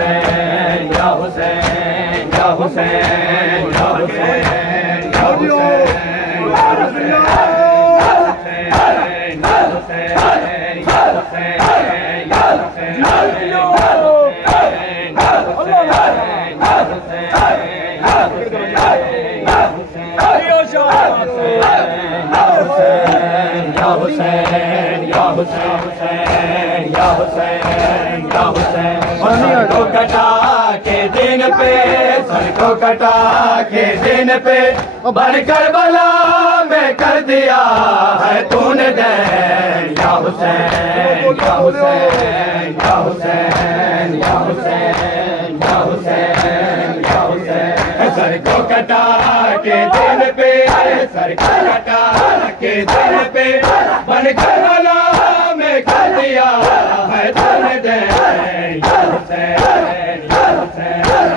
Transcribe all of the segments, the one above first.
हुसैन या हुसैन या हुसैन या हुसैन या सर को कटा के दिन पे, सर को कटा के दिन पे बनकर बला में कर दिया है तूने दैन या हुसैन या हुसैन या हुसैन या हुसैन या हुसैन या हुसैन। सर को कटा के दिन पे, सर को कटा के दिन पे बनकर बला में कर दिया है तूने दैन या हुसैन या हुसैन या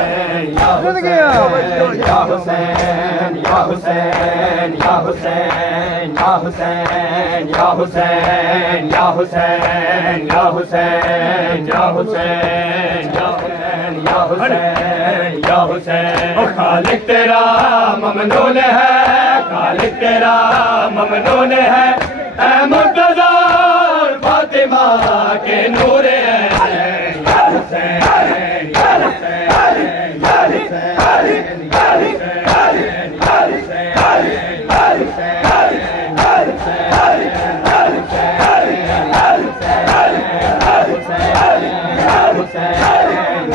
हुसैन या हुसैन या हुसैन या हुसैन या हुसैन या हुसैन या हुसैन या हुसैन या हुसैन या हुसैन या हुसैन या हुसैन या हुसैन या हुसैन। खालिक तेरा ममनून है, खालिक तेरा ममनून है, ऐ मुर्तज़ा और फातिमा के नूर है या हुसैन या हुसैन या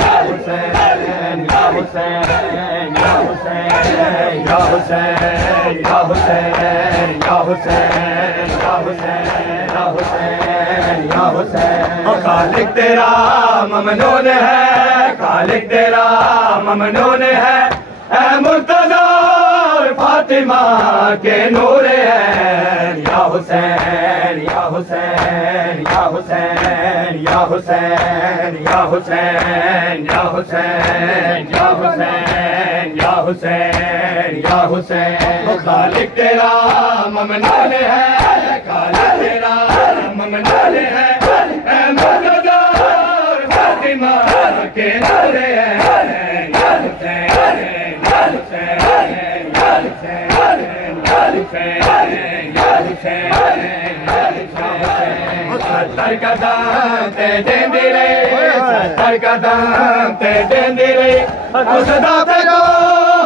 हुसैन या हुसैन या हुसैन या हुसैन या खालिक तेरा ममनून है, खालिक तेरा ममनून है, ऐ मुर्तज़ा और फातिमा के नूर है या हुसैन या हुसैन या हुसैन या हुसैन या हुसैन या हुसैन या हुसैन या हुसैन या हुसैन। खालिक तेरा ममनून है, खालिक तेरा ममनून है, ऐ मुर्तज़ा और फातिमा के नूर है या हुसैन या हुसैन या हुसैन या हुसैन या हुसैन या हुसैन। सत्तर कदम ते देंदी रही, सत्तर कदम ते देंदी रही, उसदा तेरो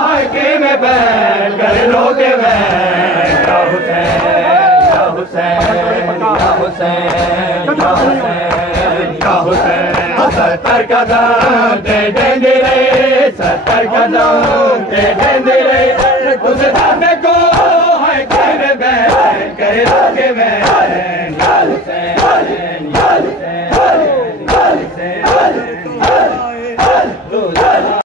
हकीम बैठ कर लोगे बैठ या हुसैन या हुसैन या हुसैन या हुसैन या हुसैन। सत्तर कदम ते देंदी रही, सत्तर कदम ते देंदी रही, उसदा तेरो हकीम बैठ कर लोगे बैठ